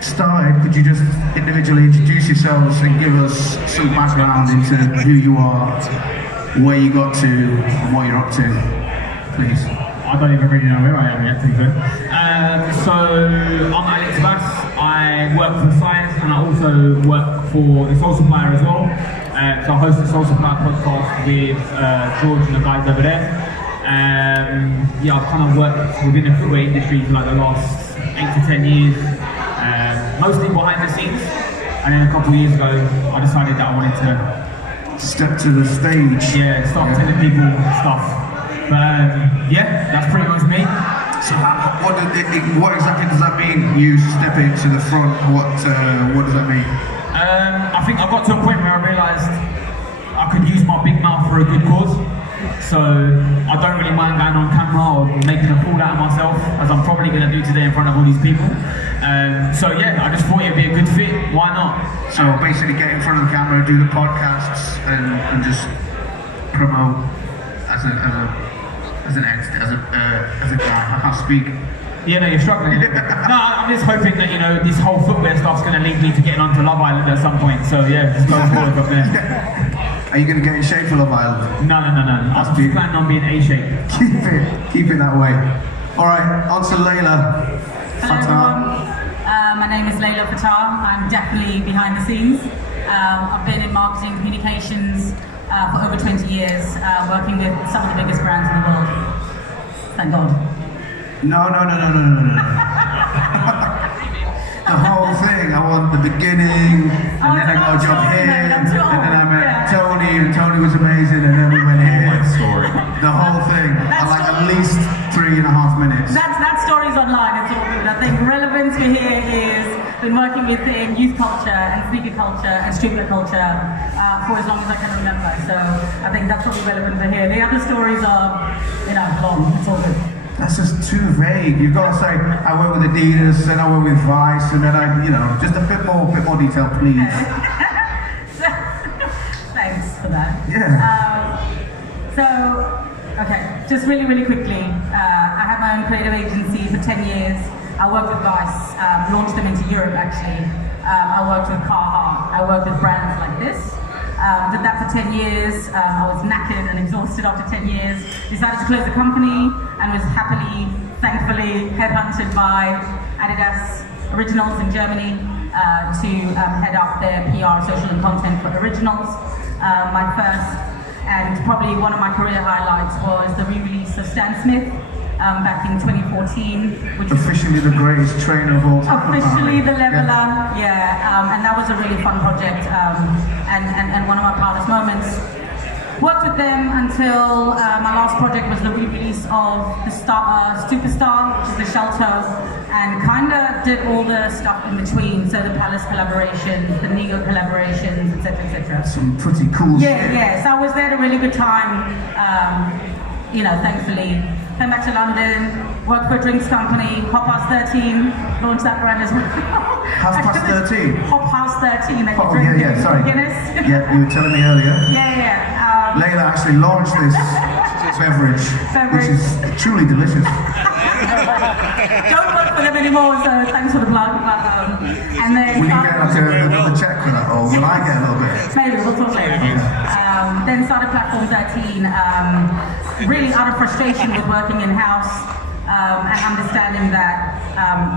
started, could you just individually introduce yourselves and give us some background into who you are, where you got to, and what you're up to, please? I don't even really know where I am yet, to be fair. So, I'm LACES. I work for Science and I also work for the Soul Supplier as well. So I host the Soul Supplier podcast with George and the guys over there. Yeah, I've kind of worked within the footwear industry for like the last 8 to 10 years, mostly behind the scenes. And then a couple of years ago, I decided that I wanted to step to the stage. Yeah, start telling people stuff. But yeah, that's pretty much me. So what exactly does that mean? You stepping to the front, what does that mean? I think I got to a point where I realised I could use my big mouth for a good cause. So I don't really mind going on camera or making a fool out of myself, as I'm probably going to do today in front of all these people. So yeah, I just thought it'd be a good fit. Why not? So basically get in front of the camera, do the podcasts and just promote as a guy. I can't speak. Yeah, no, you're struggling. No, I'm just hoping that, you know, this whole footwear stuff's going to lead me to getting onto Love Island at some point. So yeah, just go forward from there. Are you going to get in shape for Love Island? No. I'm just planning on being A-shape. Keep it that way. All right, on to Layla. Hello everyone. My name is Layla Fatah. I'm definitely behind the scenes. I've been in marketing communications for over 20 years, working with some of the biggest brands in the world. Thank God. No. The whole thing. I want the beginning, and then I got a job here, and then I met Tony, and Tony was amazing, and then we went here. The whole thing. I like at least 3.5 minutes. That story's online. It's all good. I think relevance for here is been working within youth culture and sneaker culture and streetwear culture for as long as I can remember. So I think that's probably relevant for here. The other stories are, you know, long. It's all good. That's just too vague. You've got to say, I work with Adidas, and I work with Vice, and then I, you know, just a bit more detail, please. Thanks for that. Yeah. Okay, just really quickly. I have my own creative agency for 10 years. I worked with Vice, launched them into Europe actually. I worked with Carhartt. I worked with brands like this. Did that for 10 years. I was knackered and exhausted after 10 years. Decided to close the company and was happily, thankfully, headhunted by Adidas Originals in Germany to head up their PR, social and content for Originals. My first and probably one of my career highlights was the re-release of Stan Smith back in 2014. Which officially the greatest trainer of all time. Officially the leveler, yeah. And that was a really fun project and one of my proudest moments. Worked with them until my last project was the re-release of the Superstar, which is the shell toe, and kind of did all the stuff in between, so the Palace collaborations, the Nego collaborations, etc. Some pretty cool shit. Yeah, so I was there at a really good time, you know, thankfully. Came back to London, worked for a drinks company, Hop House 13, launched that brand as well. Half past 13? Hop House 13, they oh, drink yeah, sorry. Guinness. Yeah, you were telling me earlier. Yeah. Layla actually launched this beverage, which is truly delicious. Don't work for them anymore, so thanks for the plug. And then will you get like another check for that, or will I get a little bit? Maybe, we'll talk later. Then started Platform 13, really out of frustration with working in-house and understanding that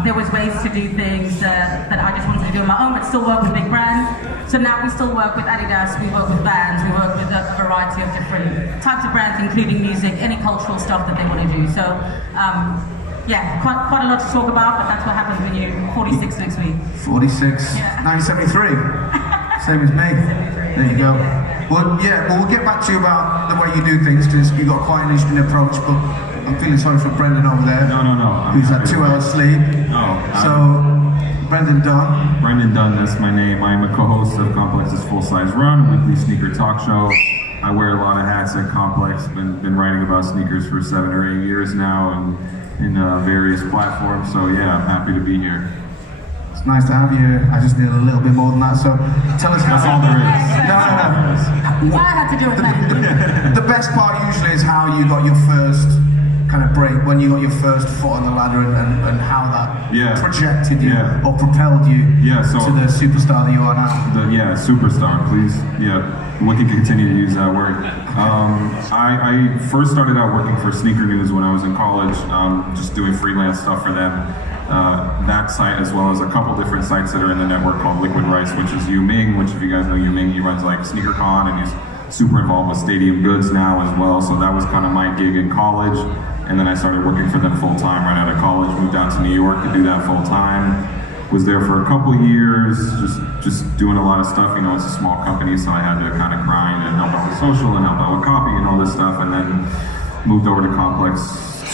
there was ways to do things that I just wanted to do on my own, but still work with big brands. So now we still work with Adidas, we work with Vans, we work with a variety of different types of brands, including music, any cultural stuff that they want to do. So yeah, quite a lot to talk about, but that's what happens when you're 46 next week. 46, yeah. 1973, same as me. There you go. Well, yeah, we'll get back to you about the way you do things, because you've got quite an interesting approach, but I'm feeling sorry for Brendan over there. No. Who's had 2 hours sleep. So, Brendan Dunn. Brendan Dunn, that's my name. I'm a co-host of Complex's Full Size Run, a weekly sneaker talk show. I wear a lot of hats at Complex. Been writing about sneakers for 7 or 8 years now, and in various platforms. So yeah, I'm happy to be here. It's nice to have you here. I just need a little bit more than that. So tell us. That's all there is. No. I had to do it. The best part usually is how you got your first kind of break when you got your first foot on the ladder and how that Yeah. projected you Yeah. or propelled you So to the superstar that you are now? Superstar, please. Yeah, we can continue to use that word. I first started out working for Sneaker News when I was in college, just doing freelance stuff for them. That site, as well as a couple different sites that are in the network called Liquid Rice, which is Yu Ming, which if you guys know Yu Ming, he runs like SneakerCon and he's super involved with Stadium Goods now as well. So that was kind of my gig in college. And then I started working for them full time right out of college, moved out to New York to do that full time. Was there for a couple years, just doing a lot of stuff. You know, it's a small company, so I had to kind of grind and help out with social and help out with copy and all this stuff. And then moved over to Complex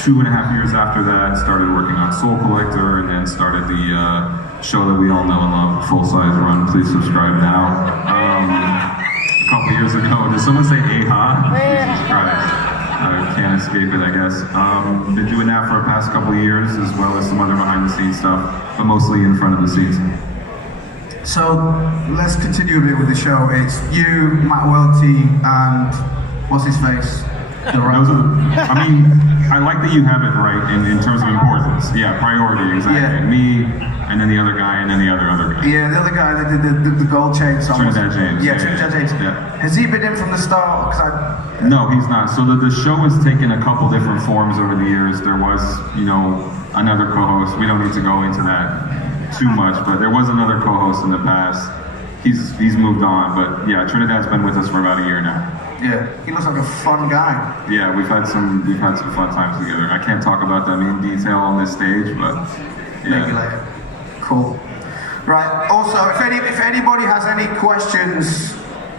2.5 years after that, started working on Soul Collector, and then started the show that we all know and love, Full Size Run. Please subscribe now. A couple years ago, did someone say AHA? Jesus Christ. I can't escape it, I guess. Been doing that for the past couple of years, as well as some other behind the scenes stuff, but mostly in front of the scenes. So let's continue a bit with the show. It's you, Matt Welty, and what's his face? Duran. I mean, I like that you have it right in terms of importance. Yeah, priority, exactly. Yeah. Me, and then the other guy, and then the other guy. Yeah, the other guy that did the gold chain song. Trinidad James. Yeah, Trinidad James. Yeah. Has he been in from the start? No, he's not. So the show has taken a couple different forms over the years. There was, you know, another co-host. We don't need to go into that too much, but there was another co-host in the past. He's moved on, but yeah, Trinidad's been with us for about a year now. Yeah, he looks like a fun guy. Yeah, we've had some fun times together. I can't talk about them in detail on this stage, but yeah. Maybe later. Cool. Right. Also, if anybody has any questions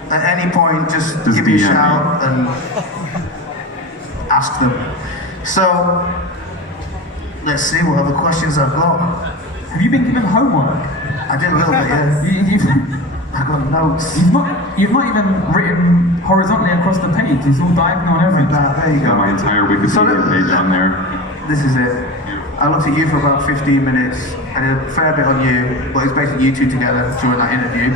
at any point, just give me a shout and ask them. So let's see what other questions I've got. Have you been given homework? I did a little bit, yeah. I got notes. You've not even written horizontally across the page. It's all diagonal and everything. There you go. Got my entire Wikipedia page on there. This is it. I looked at you for about 15 minutes. I did a fair bit on you, but it's basically you two together during that interview.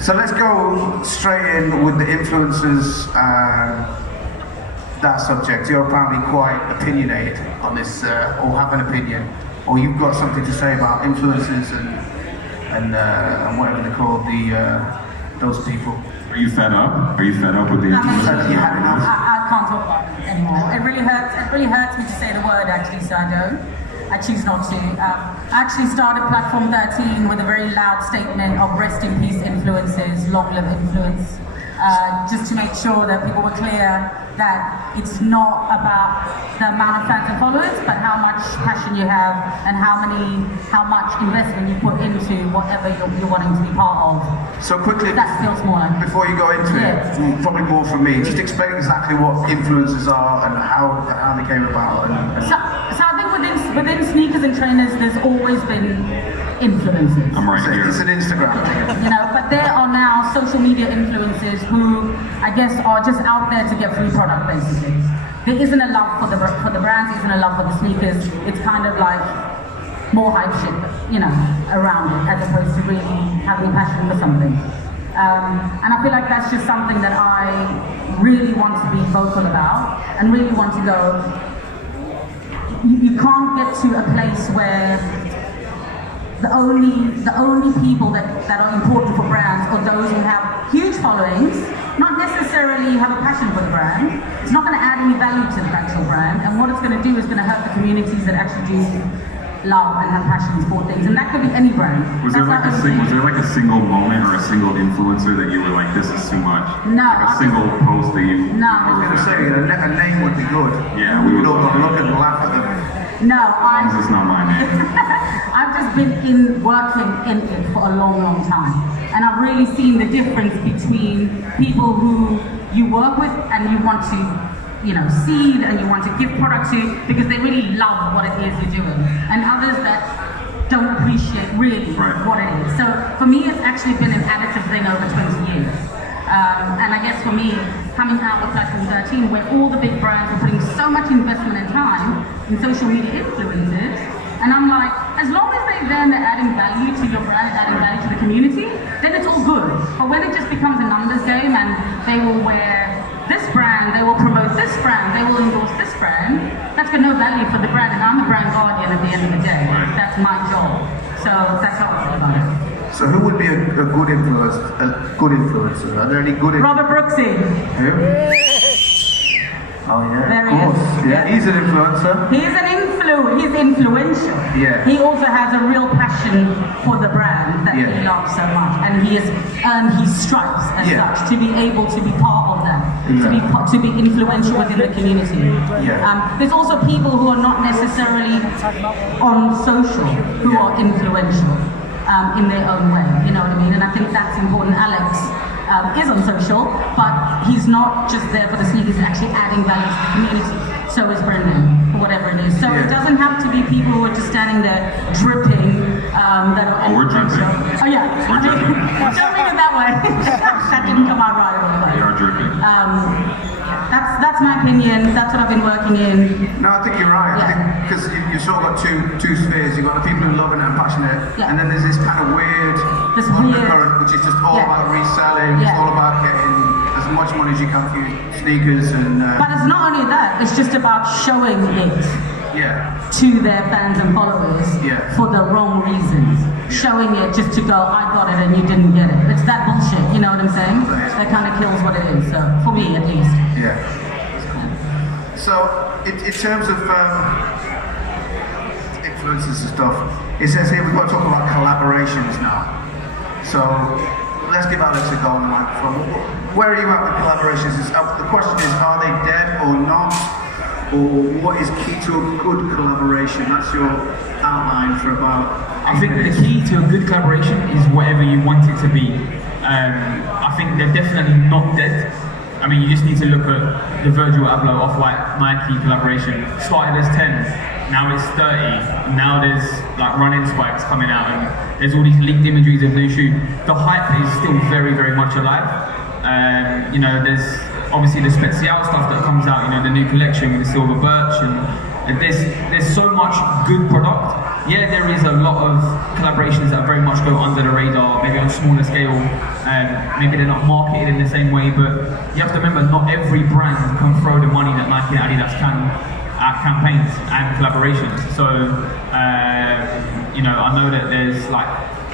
So let's go straight in with the influencers, that subject. You're apparently quite opinionated on this, or have an opinion, or you've got something to say about influencers and whatever they call those people. Are you fed up? Are you fed up with the influencers? You had enough? I can't talk about it anymore. It really hurts me to say the word actually, so I don't. I choose not to. I actually started Platform 13 with a very loud statement of rest in peace influencers, long live influence. Just to make sure that people were clear that it's not about the amount of fans and followers, but how much passion you have and how much investment you put into whatever you're wanting to be part of. So quickly, that feels more. Before you go into it, probably more from me, just explain exactly what influencers are and how they came about. So I think within sneakers and trainers, there's always been influencers. I'm right here. It's an Instagram thing. You know, but there are now social media influencers who, I guess, are just out there to get free product, basically. There isn't a love for the brands, isn't a love for the sneakers. It's kind of like more hype shit, you know, around it, as opposed to really having a passion for something. And I feel like that's just something that I really want to be vocal about and really want to go. You can't get to a place where the only people that are important for brands are those who have huge followings, not necessarily have a passion for the brand. It's not going to add any value to the actual brand, and what it's going to do is going to hurt the communities that actually do love and have passions for things, and that could be any brand. Was there like a single moment or a single influencer that you were like, this is too much? No. Like a single post that you... No. I was going to say, a name would be good. Yeah, we would all look and laugh at them. No, This is not my name. I've just been working in it for a long, long time. And I've really seen the difference between people who you work with and you want to, you know, seed and you want to give product to because they really love what it is you're doing. And others that don't appreciate really what it is. So for me, it's actually been an additive thing over 20 years. And I guess for me, coming out with Platform 13, where all the big brands are putting so much investment and time in social media influencers, and I'm like, as long as they're adding value to your brand, adding value to the community, then it's all good. But when it just becomes a numbers game and they will wear this brand, they will promote this brand, they will endorse this brand, that's got no value for the brand, and I'm the brand guardian at the end of the day. That's my job. So that's how I feel about it. So who would be a good influence? A good influencer? Are there any good? Robert Brooksy. Who? Oh yeah, There of he course. is. Yeah, he's an influencer. He's influential. Yeah. He also has a real passion for the brand that he loves so much, and he has earned his stripes as such to be able to be part of that, to be influential within the community. There's also people who are not necessarily on social who are influential in their own way. You know what I mean? And I think that's important. Alex is on social, but he's not just there for the sneakers, he's actually adding value to the community. So is Brendan, or whatever it is. So it doesn't have to be people who are just standing there dripping. We're dripping. Oh yeah. We're dripping. Don't read it that way. That didn't come out right. We are dripping. That's my opinion. That's what I've been working in. No, I think you're right. I think because you sort of got two spheres. You've got the people who love it and are passionate, and then there's this kind of weird undercurrent, which is just all about reselling. It's all about getting as much money as you can for your sneakers and. But it's not only that. It's just about showing it. To their fans and followers for the wrong reasons. Showing it just to go, I got it and you didn't get it. It's that bullshit, you know what I'm saying? That kind of kills what it is, so, for me at least. Yeah. So, in terms of influences and stuff, it says here we've got to talk about collaborations now. So, let's give Alex a go on the microphone. Where are you at with collaborations? The question is, are they dead or not? Or what is key to a good collaboration? That's your outline for about 8 I think minutes. the key to a good collaboration is whatever you want it to be. I think they're definitely not dead. I mean, you just need to look at the Virgil Abloh Off-White Nike collaboration. Started as 10, now it's 30. Now there's like running spikes coming out, and there's all these leaked imageries of new shoe. The hype is still very, very much alive. You know, there's obviously the Special stuff that comes out, you know, the new collection with the silver birch, and there's so much good product. Yeah, there is a lot of collaborations that very much go under the radar, maybe on a smaller scale, maybe they're not marketed in the same way, but you have to remember not every brand can throw the money that Nike and Adidas can at campaigns and collaborations. So, you know, I know that there's like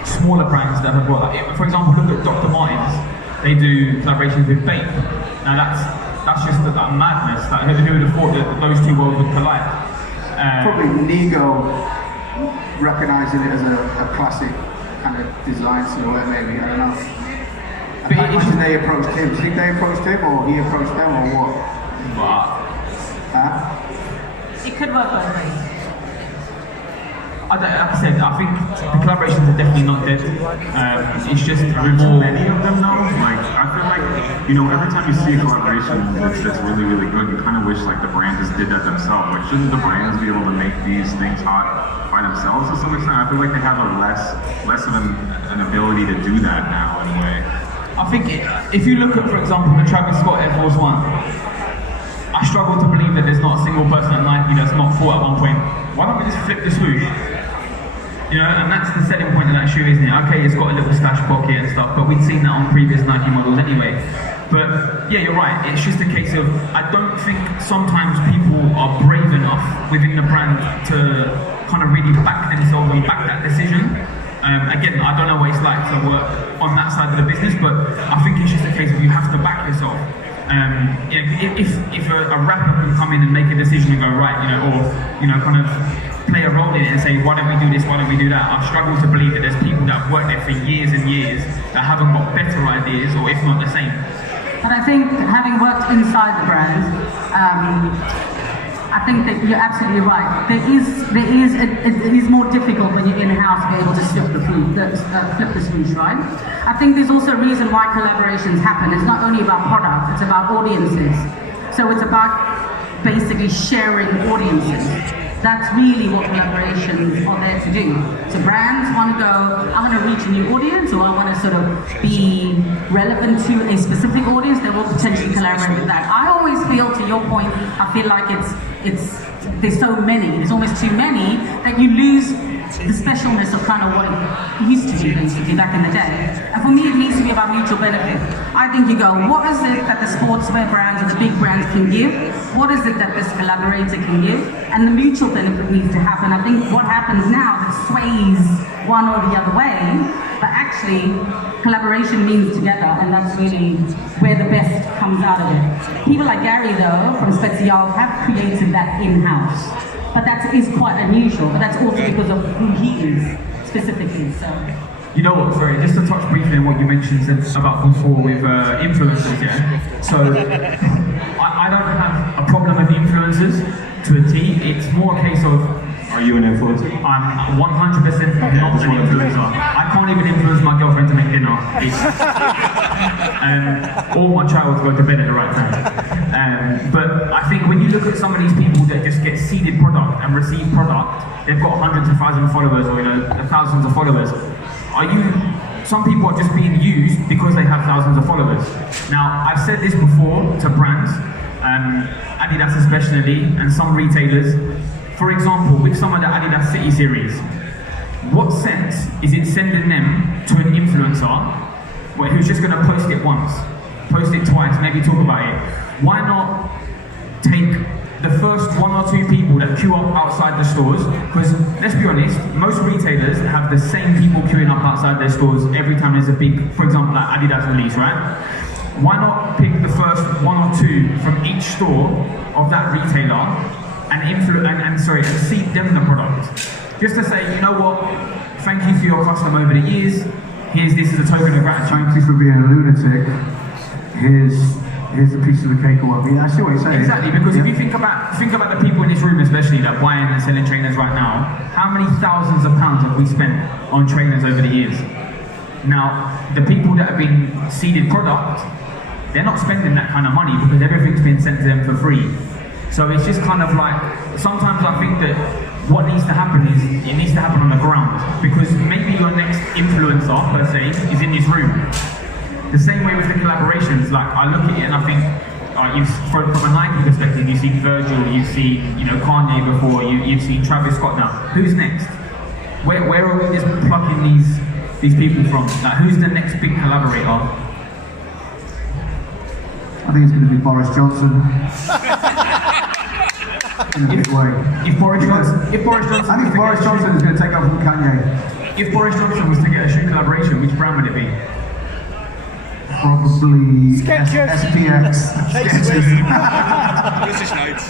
smaller brands that have brought, like, for example, look at Dr. Martens. They do collaborations with Bape. Now that's just that madness. Like, who would have thought that those two worlds would collide? Probably Nego recognising it as a classic kind of design silhouette, maybe. I don't know. I can't imagine they approached him. Do you think they approached him, or he approached them, or what? It could work both ways. Like I said, I think the collaborations are definitely not dead. It's just more. Many of them though, like I feel like, you know, every time you see a collaboration that's really, really good, you kind of wish like the brand just did that themselves. Like, shouldn't the brands be able to make these things hot by themselves to some extent? I feel like they have a less of an ability to do that now in a way. I think if you look at, for example, the Travis Scott Air Force One, I struggle to believe that there's not a single person at Nike that's not thought at one point, why don't we just flip the swoosh? You know, and that's the selling point of that shoe, isn't it? Okay, it's got a little stash pocket and stuff, but we'd seen that on previous Nike models anyway. But yeah, you're right, it's just a case of, I don't think sometimes people are brave enough within the brand to kind of really back themselves and back that decision. Again, I don't know what it's like to work on that side of the business, but I think it's just a case of you have to back yourself. If a rapper can come in and make a decision and go, right, you know, or, you know, kind of play a role in it and say, why don't we do this, why don't we do that? I struggle to believe that there's people that have worked there for years and years that haven't got better ideas, or if not the same. But I think, having worked inside the brand, I think that you're absolutely right. It is more difficult when you're in-house to be able to flip the swoosh, right? I think there's also a reason why collaborations happen. It's not only about product, it's about audiences. So it's about basically sharing audiences. That's really what collaborations are there to do. So brands want to go, I want to reach a new audience, or I want to sort of be relevant to a specific audience, they will potentially collaborate with that. I always feel, to your point, I feel like there's so many, there's almost too many, that you lose the specialness of kind of what it used to be basically back in the day. And for me, it needs to be about mutual benefit. I think you go, what is it that the sportswear brands or the big brands can give? What is it that this collaborator can give? And the mutual benefit needs to happen. I think what happens now that sways one or the other way, but actually collaboration means together, and that's really where the best comes out of it. People like Gary, though, from Special, have created that in-house, but that is quite unusual, but that's also because of who he is specifically, so. You know what, sorry, just to touch briefly on what you mentioned about before with influencers, yeah? So, I don't have a problem with influencers to a T. It's more a case of, are you an influencer? I'm 100% not an influencer. I can't even influence my girlfriend to make dinner. Or my child to go to bed at the right time. But I think when you look at some of these people that just get seeded product and receive product, they've got hundreds of thousands of followers or thousands of followers. Some people are just being used because they have thousands of followers. Now, I've said this before to brands, Adidas especially, and some retailers. For example, with some of the Adidas City series, what sense is it sending them to an influencer who's just going to post it once, post it twice, maybe talk about it? Why not take the first 1 or 2 people that queue up outside the stores? Because let's be honest, most retailers have the same people queuing up outside their stores every time there's a big, for example, like Adidas release, right? Why not pick the first 1 or 2 from each store of that retailer and seed them the product? Just to say, you know what, thank you for your custom over the years, this is a token of gratitude. Thank you for being a lunatic. Here's a piece of the cake or what. I see what you're saying. Exactly, because if you think about the people in this room especially that buying and selling trainers right now, how many thousands of pounds have we spent on trainers over the years? Now, the people that have been seeded product, they're not spending that kind of money because everything's been sent to them for free. So it's just kind of like, sometimes I think that what needs to happen is, it needs to happen on the ground. Because maybe your next influencer, per se, is in this room. The same way with the collaborations, like I look at it and I think, from a Nike perspective, you've seen Virgil, you've seen Kanye before, you've seen Travis Scott now. Who's next? Where are we just plucking these people from? Like, who's the next big collaborator? I think it's going to be Boris Johnson. In a big way. If Boris Johnson I think Boris Johnson is going to take over from Kanye. If Boris Johnson was to get a shoe collaboration, which brand would it be? Probably SPX. Skechers. British Knights.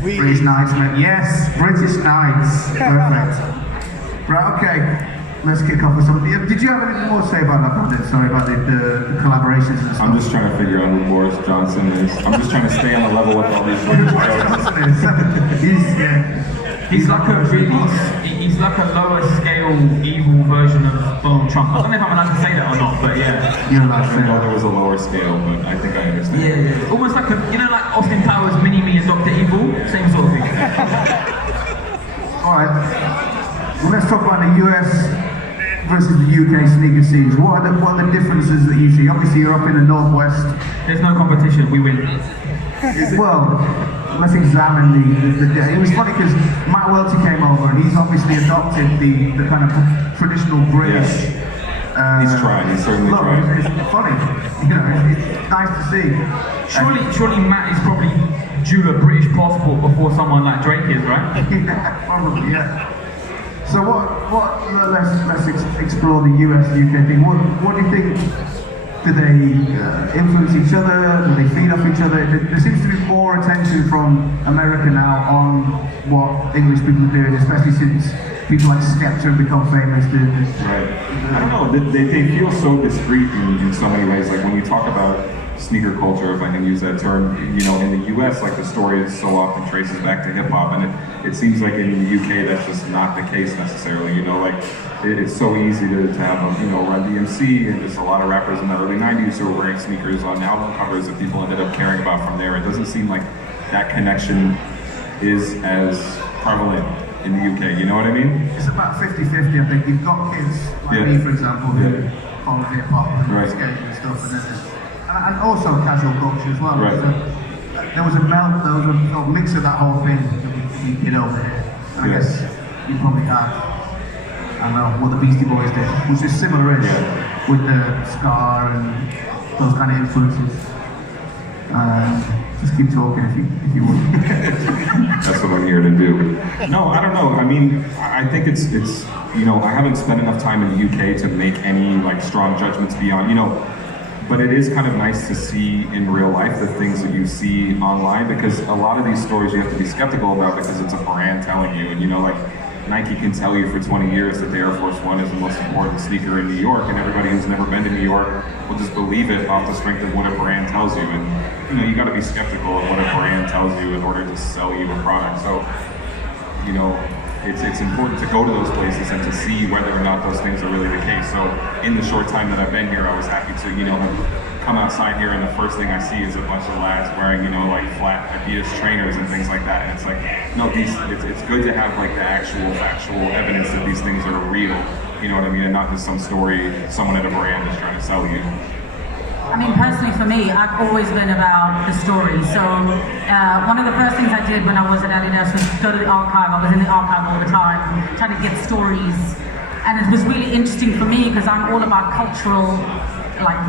British Knights, mate. Yes, British Knights. Perfect. Right, okay. Let's kick off with something. Did you have anything more to say about that project? Sorry, about the collaborations and stuff. I'm just trying to figure out who Boris Johnson is. I'm just trying to stay on the level with all these words. He's like a lower scale evil version of Donald Trump. I don't know if I'm allowed to say that or not, but yeah. You're allowed to I say know that. there was a lower scale, but I think I understand. Yeah. Almost like like Austin Powers, Mini-Me and Dr. Evil, same sort of thing. Alright. Well, let's talk about the US versus the UK sneaker scenes. What are the differences that you see? Obviously, you're up in the Northwest. There's no competition, we win. Well, let's examine the it was funny because Matt Welty came over and he's obviously adopted the kind of traditional British. He's trying. He's certainly trying. It's funny. It's nice to see. Surely Matt is probably due a British passport before someone like Drake is, right? Yeah, probably, yeah. So let's explore the US-UK thing. What do you think? Do they influence each other? Do they feed off each other? There seems to be more attention from America now on what English people are doing, especially since people like Skechers have become famous. Right. I don't know. They feel so discreet in so many ways. Like when you talk about sneaker culture, if I can use that term, in the US, like the story is so often traces back to hip hop, and it seems like in the UK that's just not the case necessarily. It's so easy to have Run DMC and just a lot of rappers in the early 90s who were wearing sneakers on album covers that people ended up caring about from there. It doesn't seem like that connection is as prevalent in the UK, you know what I mean? It's about 50-50, I think. You've got kids like me, for example, who follow hip hop and skating and stuff, and then and also casual culture as well. Right. So, there was a mix of that whole thing that we did over here. And I guess you probably had I don't know, what the Beastie Boys did, which is similar-ish with the ska and those kind of influences. Just keep talking if you would. That's what I'm here to do. No, I don't know. I mean, I think it's you know, I haven't spent enough time in the UK to make any like strong judgments beyond, you know, but it is kind of nice to see in real life the things that you see online, because a lot of these stories you have to be skeptical about because it's a brand telling you, and you know, like Nike can tell you for 20 years that the Air Force One is the most important sneaker in New York, and everybody who's never been to New York will just believe it off the strength of what a brand tells you. And you know, you got to be skeptical of what a brand tells you in order to sell you a product. So, you know, it's important to go to those places and to see whether or not those things are really the case. So, in the short time that I've been here, I was happy to, you know, come outside here, and the first thing I see is a bunch of lads wearing, you know, like flat Adidas trainers and things like that. And it's like, no, it's good to have like the actual factual evidence that these things are real. You know what I mean? And not just some story someone at a brand is trying to sell you. I mean, personally for me, I've always been about the story. So one of the first things I did when I was at Adidas was go to the archive. I was in the archive all the time, trying to get stories. And it was really interesting for me because I'm all about cultural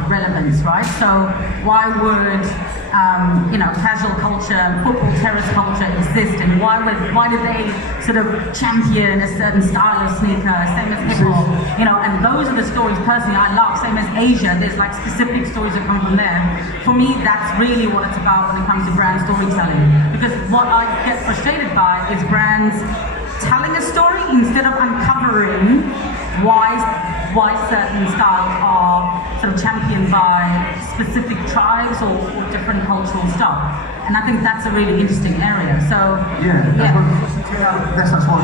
relevance, right? So why would you know, casual culture, football terrace culture exist, and why did they sort of champion a certain style of sneaker, same as hip hop, you know? And those are the stories personally I love. Same as Asia, there's like specific stories that come from there. For me, that's really what it's about when it comes to brand storytelling. Because what I get frustrated by is brands telling a story instead of uncovering why certain styles are sort of championed by specific tribes or different cultural stuff. And I think that's a really interesting area. So that's what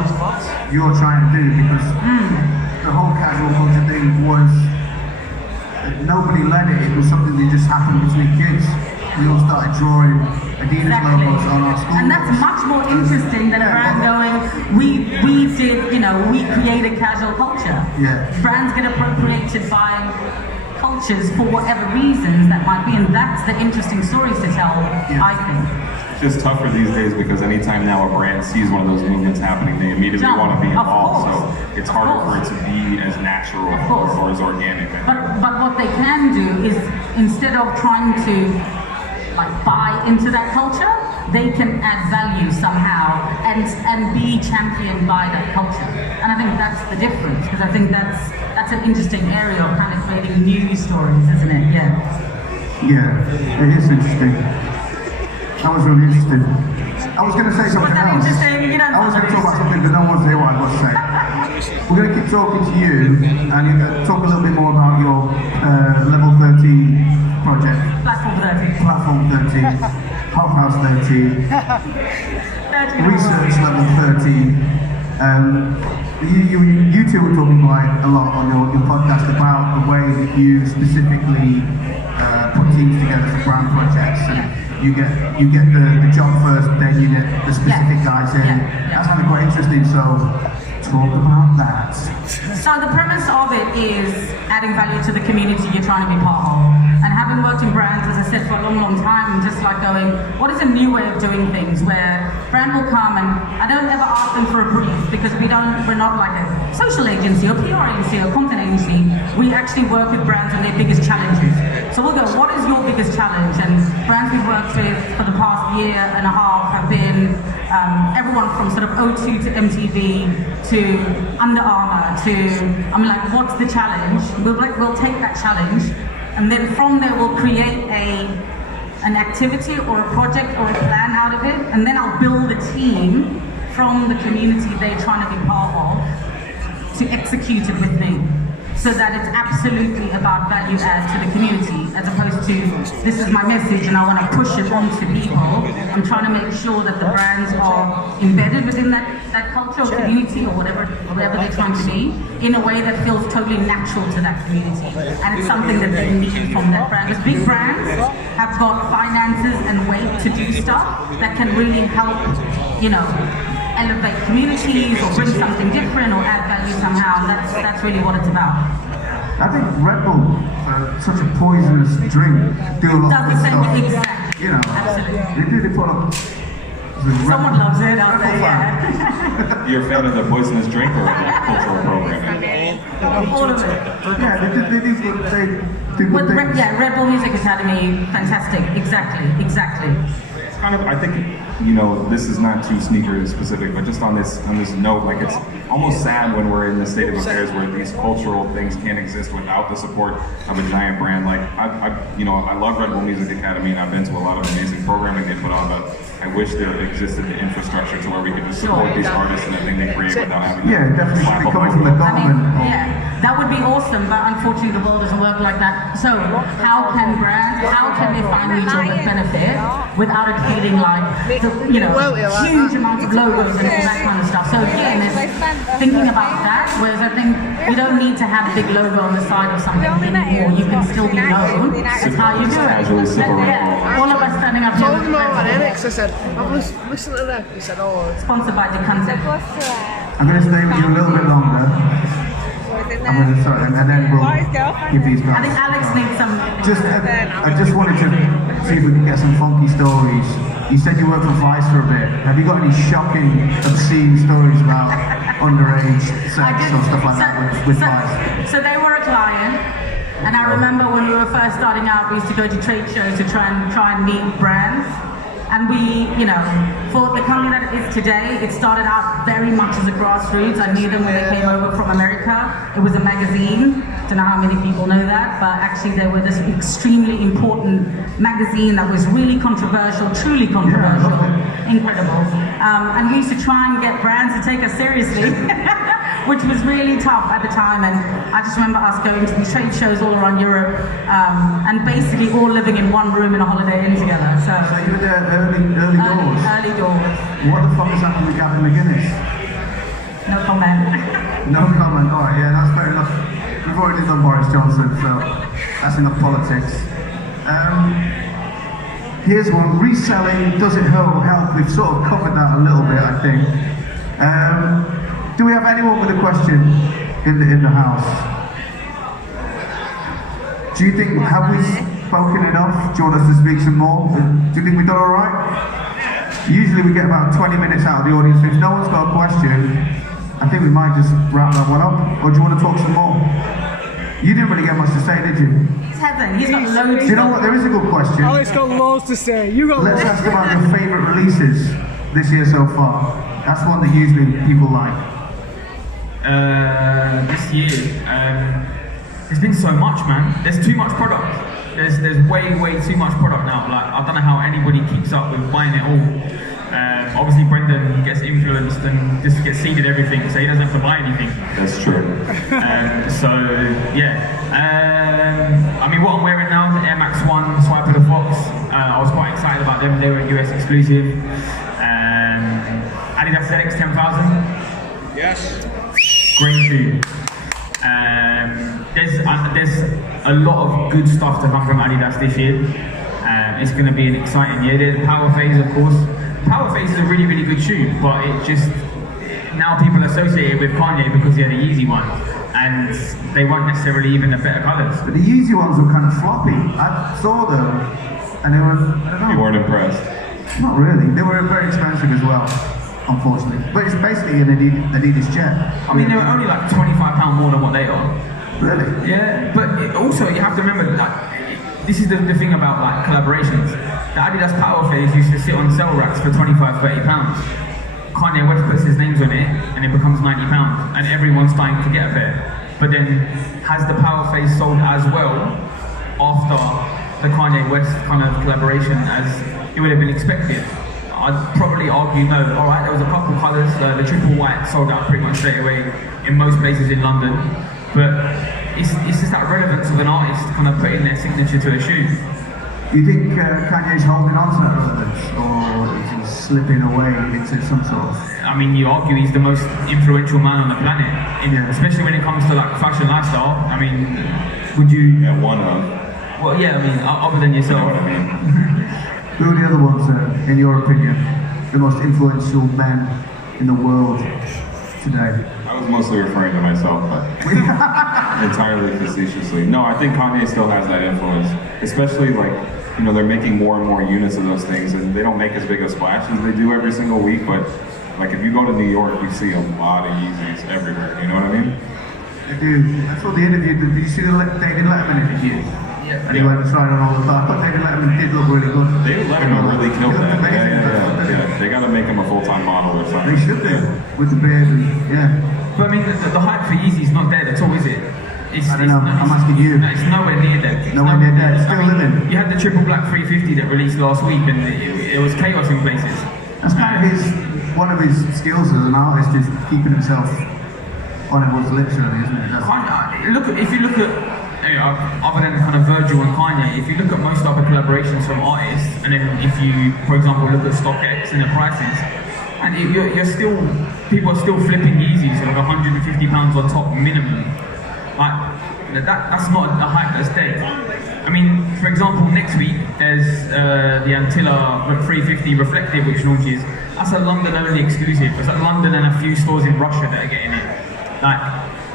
you're trying to do, because the whole casual culture thing was, nobody led it. It was something that just happened between kids. We all started drawing Adidas logos on our school. And that's much more interesting than a brand going, we did, you know, we created casual culture. Yeah. Brands get appropriated by cultures for whatever reasons that might be, and that's the interesting stories to tell, I think. It's just tougher these days because anytime now a brand sees one of those movements happening, they immediately want to be involved. So it's harder for it to be as natural or as organic. But what they can do is, instead of trying to buy into that culture, they can add value somehow and be championed by that culture. And I think that's the difference, because I think that's an interesting area of kind of creating new stories, isn't it? Yeah, it is interesting. That was really interesting. I was going to say something else. Interesting? You know, I was going to talk about something, but no one wants to hear what I've got to say. We're going to keep talking to you and talk a little bit more about your level 13 project. Platform 13. Hot House 13. Research level 13. You two were talking quite a lot on your podcast about the way that you specifically put teams together for brand projects, and you get the job first, then you get the specific guys in. That's kind of quite interesting. So talk about that. So the premise of it is adding value to the community you're trying to be part of. And having worked in brands, as I said, for a long, long time, just like going, what is a new way of doing things, where brand will come, and I don't ever ask them for a brief, because we're not like a social agency or PR agency or content agency. We actually work with brands on their biggest challenges. So we'll go, what is your biggest challenge? And brands we've worked with for the past year and a half have been everyone from sort of O2 to MTV to Under Armour to, I'm like, what's the challenge? We'll take that challenge, and then from there we'll create an activity or a project or a plan out of it, and then I'll build a team from the community they're trying to be part of to execute it with me, so that it's absolutely about value add to the community, as opposed to, this is my message and I want to push it onto people. I'm trying to make sure that the brands are embedded within that culture or community or whatever they're trying to be, in a way that feels totally natural to that community. And it's something that they need from that brand. Because big brands have got finances and weight to do stuff that can really help, you know, elevate communities or bring something different or add value somehow. That's really what it's about. I think Red Bull, such a poisonous drink, do a lot of stuff. Exactly. You know, absolutely. they put up Someone loves it out there, Rebel fan. yeah. You're a fan of the poisonous drink or the cultural programming? All of it. Yeah, they do good things. Yeah, Red Bull Music Academy, fantastic. Exactly. It's kind of, I think, you know, this is not too sneaker specific, but just on this note, like it's almost sad when we're in this state of affairs where these cultural things can't exist without the support of a giant brand. Like I love Red Bull Music Academy, and I've been to a lot of amazing programming they put on, but I wish there existed the infrastructure to where we could just support these artists and the thing they create without having Yeah, definitely should be coming from the government. Yeah, that would be awesome, but unfortunately the world doesn't work like that. So how can they find mutual benefit without it feeling like, huge amounts of logos and all that kind of stuff? So again, it's thinking about that, whereas I think you don't need to have a big logo on the side of something anymore. You can still be known. It's how you do it. Yeah, all of us standing up here. I told him about NX, I said, I've listened to them. He said, oh, it's Sponsored by Decanter. I'm going to stay with you a little bit longer. And then we'll give these guys. I think Alex needs some. I just wanted to see if we can get some funky stories. You said you worked for Vice for a bit. Have you got any shocking, obscene stories about underage sex or stuff like that with Vice? So they were a client, and I remember when we were first starting out, we used to go to trade shows to try and meet brands. And we, for the company that it is today, it started out very much as a grassroots. I knew them when they came over from America. It was a magazine. Don't know how many people know that, but actually they were this extremely important magazine that was really controversial, truly controversial, incredible. And we used to try and get brands to take us seriously, which was really tough at the time. And I just remember us going to these trade shows all around Europe, and basically all living in one room in a Holiday Inn together. So you were there early doors? Early doors. What the fuck is happening with Gavin McGuinness? No comment. No comment, alright, yeah, that's fair enough. We've already done Boris Johnson, so that's enough politics. Here's one, reselling, does it help? We've sort of covered that a little bit, I think. Do we have anyone with a question in the house? Do you think, have we spoken enough? Do you want us to speak some more? Do you think we've done alright? Usually we get about 20 minutes out of the audience. If no one's got a question, I think we might just wrap that one up. Or do you want to talk some more? You didn't really get much to say, did you? He's got loads. Do you know what? There is a good question. Alex got loads to say. Let's ask about your favourite releases this year so far. That's one that usually people like. This year, there's been so much, man. There's too much product. There's way too much product now. Like, I don't know how anybody keeps up with buying it all. Obviously Brendan gets influenced and just gets seeded everything, so he doesn't have to buy anything. That's true. I mean, what I'm wearing now, the Air Max 1 Swipe of the Fox. I was quite excited about them. They were a US exclusive. Adidas ZX 10,000. Yes. Great shoe. There's a lot of good stuff to come from Adidas this year. It's going to be an exciting year. There's Power Phase, of course. Power Phase is a really, really good shoe, but it just, now people associate it with Kanye because he had a Yeezy one, and they weren't necessarily even the better colours. But the Yeezy ones were kind of floppy. I saw them, and they were, I don't know. You weren't impressed? Not really. They were very expensive as well, unfortunately. But it's basically an Adidas Jet. I mean, they were only like £25 more than what they are. Really? Yeah, but also you have to remember that this is the thing about like collaborations. The Adidas Power Phase used to sit on sale racks for £25, £30. Kanye West puts his names on it and it becomes £90 and everyone's starting to get a pair. But then has the Power Phase sold as well after the Kanye West kind of collaboration as it would have been expected? I'd probably argue no. Alright, there was a couple colours, the triple white sold out pretty much straight away in most places in London. But it's just that relevance of an artist kind of putting their signature to a shoe. Do you think Kanye's holding on to that relevance, or is he slipping away into some sort of... I mean, you argue he's the most influential man on the planet, especially when it comes to like fashion lifestyle. I mean, would you... Yeah, one of. Well, yeah, I mean, other than yourself. You know what I mean? Who are the other ones, in your opinion, the most influential men in the world today? I was mostly referring to myself, but entirely facetiously. No, I think Kanye still has that influence, especially like they're making more and more units of those things, and they don't make as big a splash as they do every single week, but like if you go to New York, you see a lot of Yeezys everywhere, you know what I mean? I do. I saw the interview, did you see the David Letterman interview? Yeah. And he went and tried on all the time. I thought David Letterman did look really good. David Letterman really killed He looked that. amazing. Yeah. They gotta make him a full-time model or something. They should do, with the beard and, yeah. But I mean, the hype for Yeezy is not dead at all, is it? I don't know, I'm asking you. No, it's nowhere near dead. Nowhere near dead, it's still living. You had the triple black 350 that released last week, and it was chaos in places. That's kind of one of his skills as an artist, is keeping himself on everyone's lips, really, isn't it? If you look at, other than kind of Virgil and Kanye, if you look at most other collaborations from artists, and then if you, for example, look at StockX and the prices, and people are still flipping Yeezys for like £150 on top minimum. Like, that's not a hype that's dead. I mean, for example, next week there's the Antilla 350 Reflective, which launches. That's a London-only exclusive. It's like London and a few stores in Russia that are getting it. Like,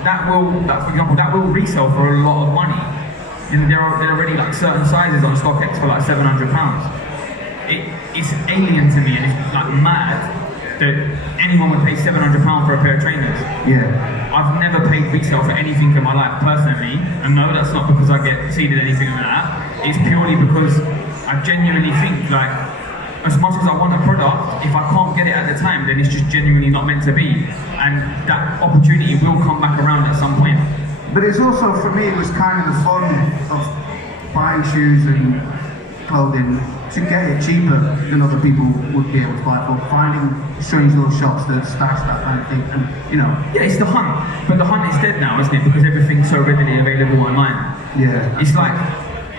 for example, that will resell for a lot of money. And there are already like certain sizes on StockX for like £700. It's alien to me, and it's like mad that anyone would pay £700 for a pair of trainers. Yeah. I've never paid retail for anything in my life personally, and no, that's not because I get seeded anything like that. It's purely because I genuinely think, like, as much as I want a product, if I can't get it at the time, then it's just genuinely not meant to be. And that opportunity will come back around at some point. But it's also, for me, it was kind of the fun of buying shoes and clothing to get it cheaper than other people would be able to buy for, finding strange little shops that stash that kind of thing, and Yeah, it's the hunt, but the hunt is dead now, isn't it? Because everything's so readily available online. Yeah. It's like,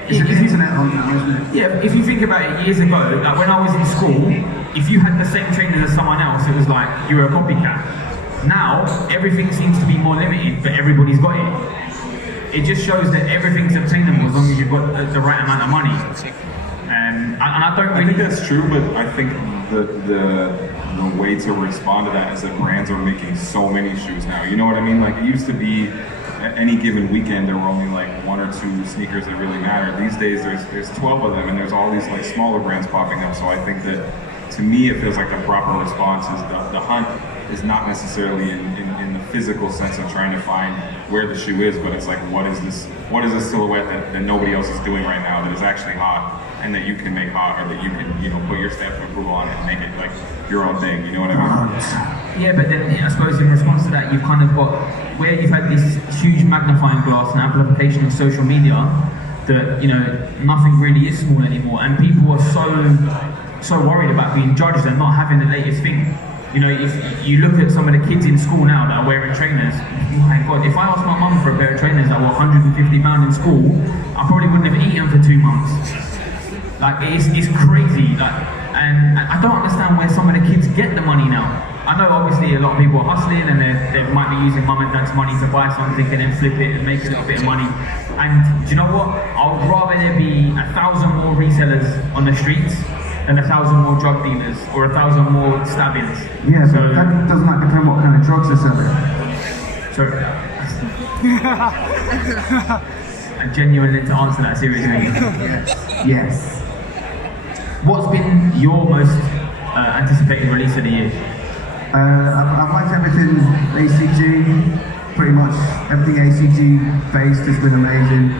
It's the internet on now, isn't it? yeah, if you think about it, years ago, like when I was in school, if you had the same trainers as someone else, it was like you were a copycat. Now, everything seems to be more limited, but everybody's got it. It just shows that everything's obtainable as long as you've got the right amount of money. And I don't really... I think that's true, but I think the way to respond to that is that brands are making so many shoes now. You know what I mean? Like, it used to be at any given weekend there were only like 1 or 2 sneakers that really mattered. These days there's 12 of them, and there's all these like smaller brands popping up. So I think that, to me, it feels like the proper response is the hunt is not necessarily in the physical sense of trying to find where the shoe is, but it's like, what is this silhouette that nobody else is doing right now that is actually hot and that you can make hot, or that you can, put your stamp of approval on it and make it like your own thing, you know what I mean? Yeah, but then I suppose in response to that, you've kind of got, where you've had this huge magnifying glass and amplification of social media, that, nothing really is small anymore, and people are so worried about being judged and not having the latest thing. If you look at some of the kids in school now that are wearing trainers, my God, if I asked my mum for a pair of trainers that were £150 in school, I probably wouldn't have eaten for 2 months. Like, it's crazy. Like, and I don't understand where some of the kids get the money now. I know obviously a lot of people are hustling, and they might be using mum and dad's money to buy something and then flip it and make a little bit of money. And do you know what? I would rather there be 1,000 more resellers on the streets than 1,000 more drug dealers or 1,000 more stabbings. Yeah, so that doesn't depend what kind of drugs they're selling. So, I genuinely to answer that seriously. Yes. What's been your most anticipated release of the year? I've liked everything ACG, pretty much everything ACG based has been amazing.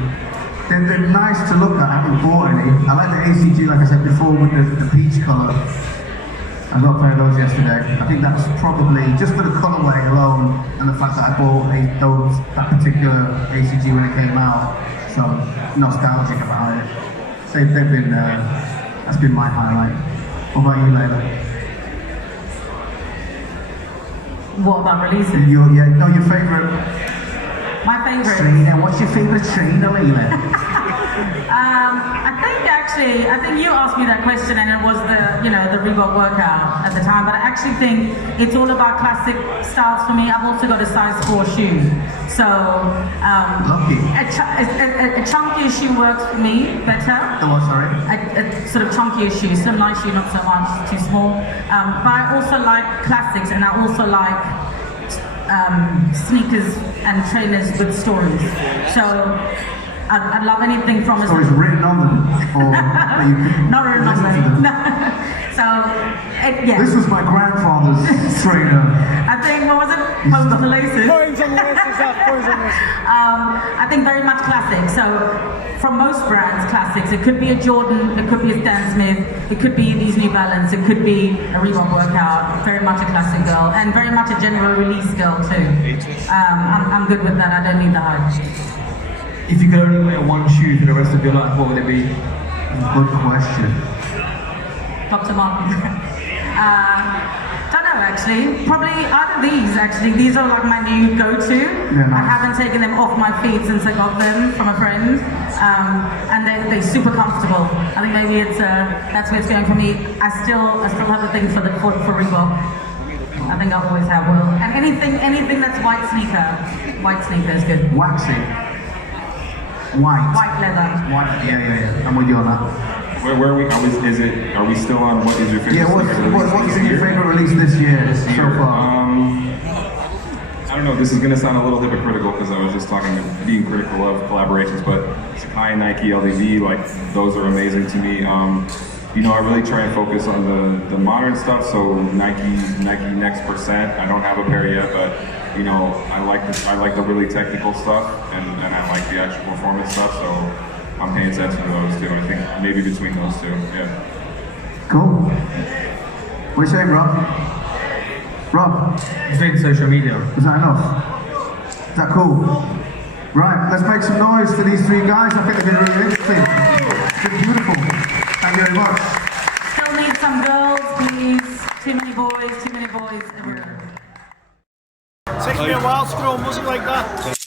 They're nice to look at, I haven't bought any. I like the ACG, like I said before, with the peach colour. I got a pair of those yesterday. I think that's probably, just for the colourway alone, and the fact that I bought that particular ACG when it came out, so nostalgic about it. So they've been, that's been my highlight. What about you, Layla? What about releases? Your favourite? My favourite? Trainer. What's your favourite trainer, Layla? I think you asked me that question, and it was the Reebok workout at the time, but I actually think it's all about classic styles for me. I've also got a size 4 shoe. So, Lucky. A chunkier shoe works for me better. The what, sorry? A sort of chunkier shoe, so nice shoe, not so much, too small. But I also like classics, and I also like sneakers and trainers with stories. So I'd love anything from So it's written on them, or you can not written on listen to them. So, yeah. This was my grandfather's trainer. I think, what was it? Poems on the Laces. Poems on the Laces, poems on the Laces. I think very much classic. So, from most brands, classics. It could be a Jordan, it could be a Stan Smith, it could be these New Balance, it could be a Reebok workout. Very much a classic girl, and very much a general release girl too. I'm good with that. I don't need the hype. If you could only wear one shoe for the rest of your life, what would it be? Good question. Dr. Martin. Don't know actually. Probably either these actually. These are like my new go-to. Yeah, nice. I haven't taken them off my feet since I got them from a friend. And they're super comfortable. I think maybe it's that's where it's going for me. I still have a thing for Reebok. I think I always have will. And anything that's white sneaker is good. Waxy. White. White leather. White. Yeah. I'm with you on that. Where are we? Are we still on? What is your favorite? Yeah. What's your favorite release this year so far? I don't know. This is going to sound a little hypocritical because I was just being critical of collaborations, but Sakai, Nike, LDV, like those are amazing to me. You know, I really try and focus on the modern stuff. So Nike Next Percent. I don't have a pair yet, but you know, I like the really technical stuff, and I like the actual performance stuff. So I'm paying attention to those two. I think maybe between those two. Yeah. Cool. What are you saying, Rob? Rob? He's doing social media. Is that enough? Is that cool? Right, let's make some noise for these three guys. I think they've been really interesting. It's been beautiful. Thank you very much. Still need some girls, please. Too many boys everywhere. Takes me a while to grow music like that.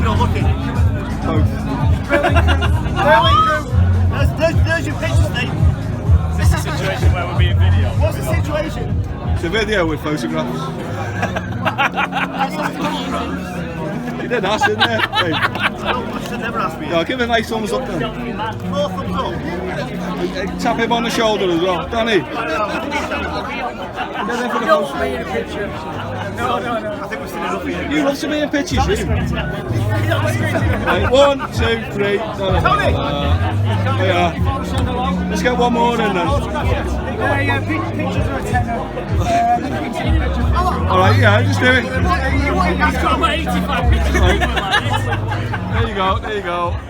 Looking. Both. There's your pictures, Nate. Is this a situation where we'll be in video? What's the situation? It's a video with photographs. You did ask, didn't you? Hey. I should never ask me. No, give him a nice thumbs up then. 4 thumbs up. Tap him on the shoulder as well. Danny. No. I think we're still enough here. You love to be in pictures, you. Right, 1, 2, 3. Tony! Tony! Yeah. Let's get one more in then. Yeah, pictures are a tenner. Alright, yeah, just do it. He's got about 85 pictures of people like this. There you go, there you go.